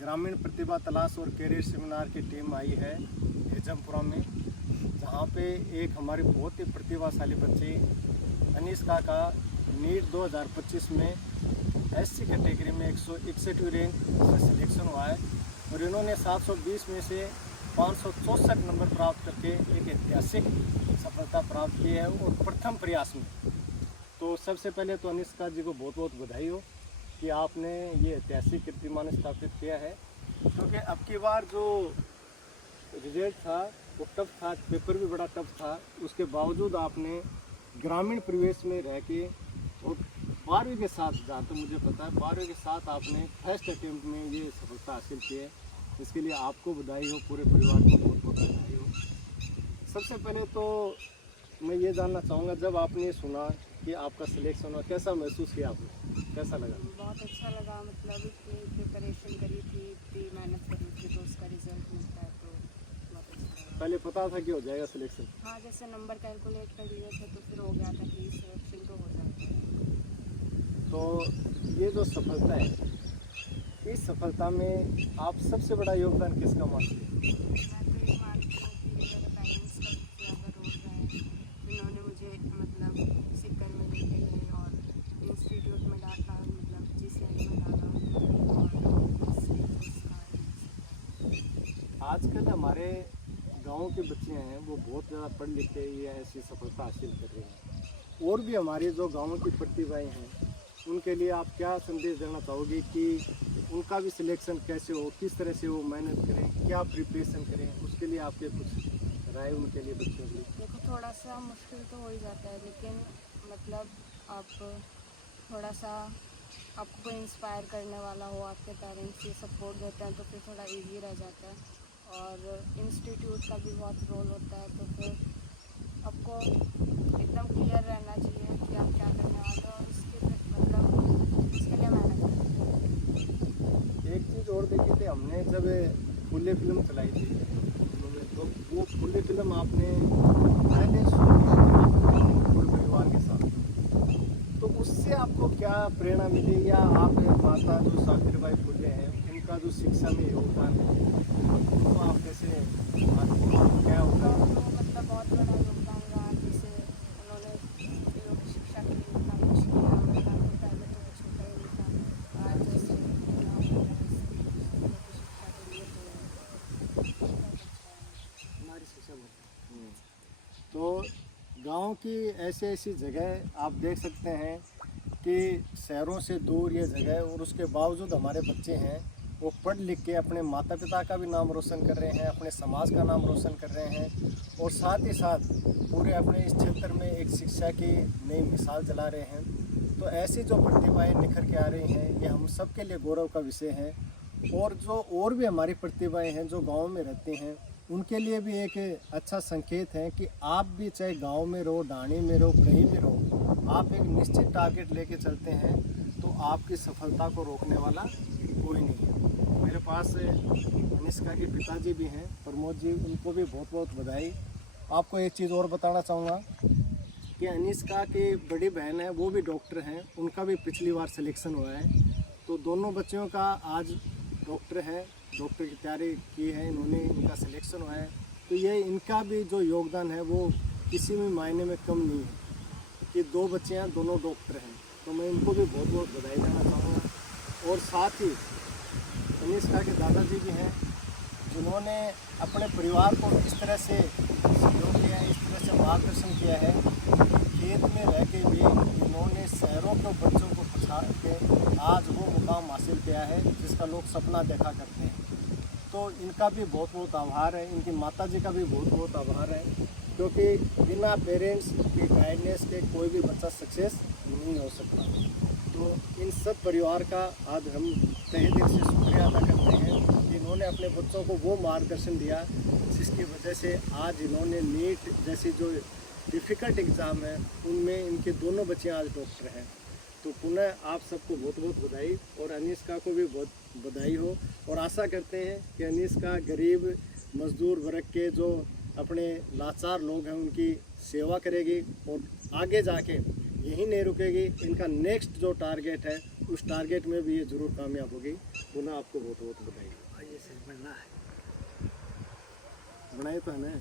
ग्रामीण प्रतिभा तलाश और कैरियर सेमिनार की टीम आई है हेजमपुरा में, जहाँ पे एक हमारी बहुत ही प्रतिभाशाली बच्ची अनिष्का का नीट 2025 में एससी कैटेगरी में 161वीं रैंक से सिलेक्शन हुआ है और इन्होंने 720 में से 564 नंबर प्राप्त करके एक ऐतिहासिक सफलता प्राप्त की है और प्रथम प्रयास में। तो सबसे पहले तो अनिष्का जी को बहुत बहुत बधाई हो कि आपने ये ऐतिहासिक कीर्तिमान स्थापित किया है, क्योंकि अब की बार जो रिजल्ट था वो टफ था, पेपर भी बड़ा टफ था, उसके बावजूद आपने ग्रामीण परिवेश में रह के और 12वीं के साथ, जहाँ तक मुझे पता है 12वीं के साथ आपने फर्स्ट अटेम्प्ट में ये सफलता हासिल की है। इसके लिए आपको बधाई हो, पूरे परिवार को बहुत बहुत बधाई हो। सबसे पहले तो मैं ये जानना चाहूँगा, जब आपने सुना कि आपका सिलेक्शन हुआ, कैसा महसूस किया आपने, कैसा लगा? बहुत अच्छा लगा। मतलब इतनी प्रिपरेशन करी थी, इतनी मेहनत करी थी, तो उसका रिजल्ट मिलता है तो बहुत अच्छा लगा। पहले पता था कि हो जाएगा सिलेक्शन? हाँ, जैसे नंबर कैलकुलेट कर लिए थे तो फिर हो गया था कि सिलेक्शन तो हो जाता है। तो ये जो सफलता है, इस सफलता में आप सबसे बड़ा योगदान किसका मानते हैं? मैं तो ये मानती हूँ कि मेरे पेरेंट्स का सबसे ज़्यादा रोल है। जिन्होंने मुझे मतलब सीकर में लेके गए और इंस्टीट्यूट में डाला, मतलब GCI में डाला और इससे आजकल हमारे गांव के बच्चे हैं वो बहुत ज़्यादा पढ़ लिख के ये ऐसी सफलता हासिल कर रहे हैं, और भी हमारे जो गाँव की प्रतिभाएं हैं उनके लिए आप क्या संदेश देना चाहोगे कि उनका भी सिलेक्शन कैसे हो, किस तरह से वो मेहनत करें, क्या प्रिपरेशन करें, उसके लिए आपके कुछ राय उनके लिए, बच्चों के लिए? देखो, थोड़ा सा मुश्किल तो हो ही जाता है, लेकिन मतलब आप थोड़ा सा, आपको कोई इंस्पायर करने वाला हो, आपके पेरेंट्स ये सपोर्ट देते हैं तो फिर थोड़ा इजी रह जाता है। और इंस्टीट्यूट का भी बहुत रोल होता है, तो फिर आपको एकदम क्लियर रहना चाहिए कि आप क्या करने वाले हो, इसके मतलब इसके लिए मेहनत करें। एक चीज़ और देखी थी हमने, जब फुल्ले फिल्म चलाई थी तो वो फुल्ले फिल्म आपने पहले पूरे परिवार के साथ, तो उससे आपको क्या प्रेरणा मिली, या आप माता जो सावित्रीबाई फुले हैं उनका जो शिक्षा में योगदान है तो आप कैसे क्या होगा? तो मतलब बहुत बड़ा योगदान रहा। जैसे उन्होंने योग शिक्षा के लिए इतना कुछ किया, मतलब पहले तो कुछ होता ही नहीं था। आज जैसे योग शिक्षा के लिए तो हमारी शिक्षा में तो गांव की ऐसी ऐसी जगह आप देख सकते हैं कि शहरों से दूर ये जगह, और उसके बावजूद हमारे बच्चे हैं वो पढ़ लिख के अपने माता पिता का भी नाम रोशन कर रहे हैं, अपने समाज का नाम रोशन कर रहे हैं, और साथ ही साथ पूरे अपने इस क्षेत्र में एक शिक्षा की नई मिसाल चला रहे हैं। तो ऐसी जो प्रतिभाएं निखर के आ रही हैं, ये हम सब के लिए गौरव का विषय है। और भी हमारी प्रतिभाएं हैं जो गांव में रहती हैं, उनके लिए भी एक अच्छा संकेत है कि आप भी चाहे गांव में रहो, डाणी में रहो, कहीं भी रहो, आप एक निश्चित टारगेट लेके चलते हैं तो आपकी सफलता को रोकने वाला कोई नहीं है। मेरे पास अनिष्का के पिताजी भी हैं, प्रमोद जी, उनको भी बहुत बहुत बधाई। आपको एक चीज़ और बताना चाहूँगा कि अनिष्का की बड़ी बहन है, वो भी डॉक्टर हैं, उनका भी पिछली बार सिलेक्शन हुआ है। तो दोनों बच्चियों का आज डॉक्टर है, डॉक्टर की तैयारी की है इन्होंने, इनका सिलेक्शन हुआ है। तो ये इनका भी जो योगदान है वो किसी भी मायने में कम नहीं है कि दो बच्चियाँ दोनों डॉक्टर हैं। तो मैं इनको भी बहुत बहुत बधाई देना चाहूँगा। और साथ ही अनिष्का के दादाजी भी हैं, जिन्होंने अपने परिवार को इस तरह से सहयोग किया है, इस तरह से मार्गदर्शन किया है, खेत में रह के भी इन्होंने शहरों के बच्चों को पछाड़ के आज वो मुकाम हासिल किया है जिसका लोग सपना देखा करते हैं। तो इनका भी बहुत बहुत आभार है, इनकी माताजी का भी बहुत बहुत आभार है, क्योंकि बिना पेरेंट्स की गाइडेंस के कोई भी बच्चा सक्सेस नहीं हो सकता। तो इन सब परिवार का आज हम तहे दिल से शुक्रिया अदा करते हैं कि इन्होंने अपने बच्चों को वो मार्गदर्शन दिया जिसकी वजह से आज इन्होंने नीट जैसी जो डिफ़िकल्ट एग्ज़ाम है उनमें इनके दोनों बच्चे आज डॉक्टर हैं। तो पुनः आप सबको बहुत बहुत बधाई, और अनिष्का को भी बहुत बधाई हो, और आशा करते हैं कि अनिष्का गरीब मजदूर वर्ग के जो अपने लाचार लोग हैं उनकी सेवा करेगी और आगे जाके यहीं नहीं रुकेगी। इनका नेक्स्ट जो टारगेट है उस टारगेट में भी ये जरूर कामयाब होगी। पुनः आपको बहुत बहुत बधाई। और ये सर बनना है। बनाए तो है ना।